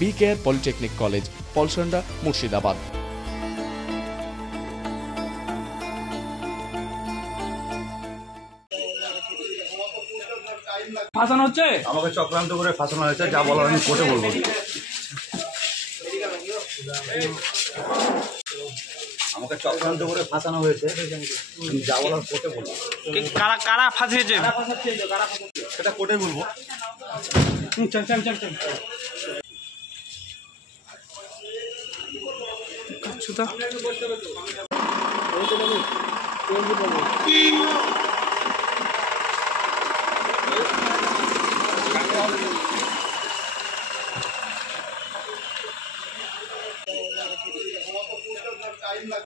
B care polytechnic college, Palsanda, Murshidabad. ফাঁসানো হচ্ছে, আমাকে চক্রান্ত করে ফাঁসানো হয়েছে, যা বলার আমি কোর্টে বলবো। আমাকে চক্রান্ত করে ফাঁসানো হয়েছে, যা বলার কোর্টে বলবো। কারা কারা ফাঁসিয়েছে সেটা কোর্টে বলবো। চল চল চল চল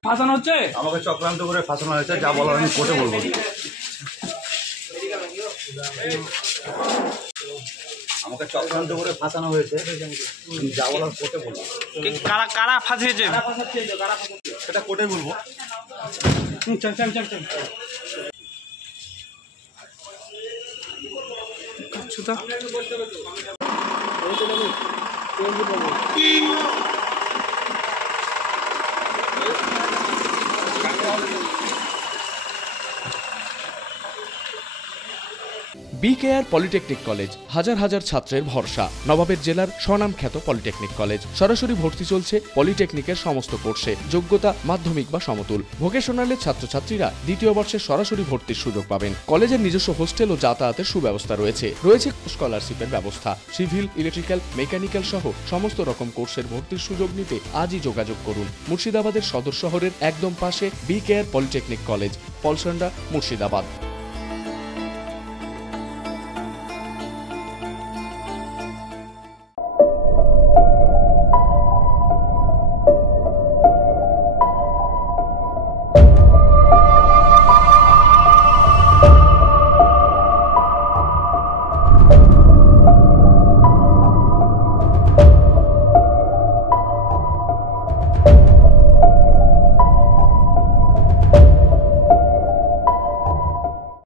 ফাঁসানো হচ্ছে, আমাকে চক্রান্ত করে ফাঁসানো হয়েছে, যা বলার আমি কোর্টে বলবো। আমাকে চক্রান্ত করে ফাঁসানো হয়েছে, যা বলার কোর্টে বলবো। কারা কারা ফাঁসিয়েছে সেটা কোর্টে বলবো। চল চল চল চল বি কেয়ার পলিটেকনিক কলেজ হাজার হাজার ছাত্রের ভরসা। নবাবের জেলার স্বনামখ্যাত পলিটেকনিক কলেজ। সরাসরি ভর্তি চলছে পলিটেকনিকের সমস্ত কোর্সে। যোগ্যতা মাধ্যমিক বা সমতুল। ভোকেশনালের ছাত্রছাত্রীরা দ্বিতীয় বর্ষে সরাসরি ভর্তির সুযোগ পাবেন। কলেজের নিজস্ব হোস্টেল ও যাতায়াতের সুব্যবস্থা রয়েছে। স্কলারশিপের ব্যবস্থা। সিভিল, ইলেকট্রিক্যাল, মেকানিক্যাল সহ সমস্ত রকম কোর্সের ভর্তির সুযোগ নিতে আজই যোগাযোগ করুন। মুর্শিদাবাদের সদর শহরের একদম পাশে B care polytechnic college, Palsanda, Murshidabad.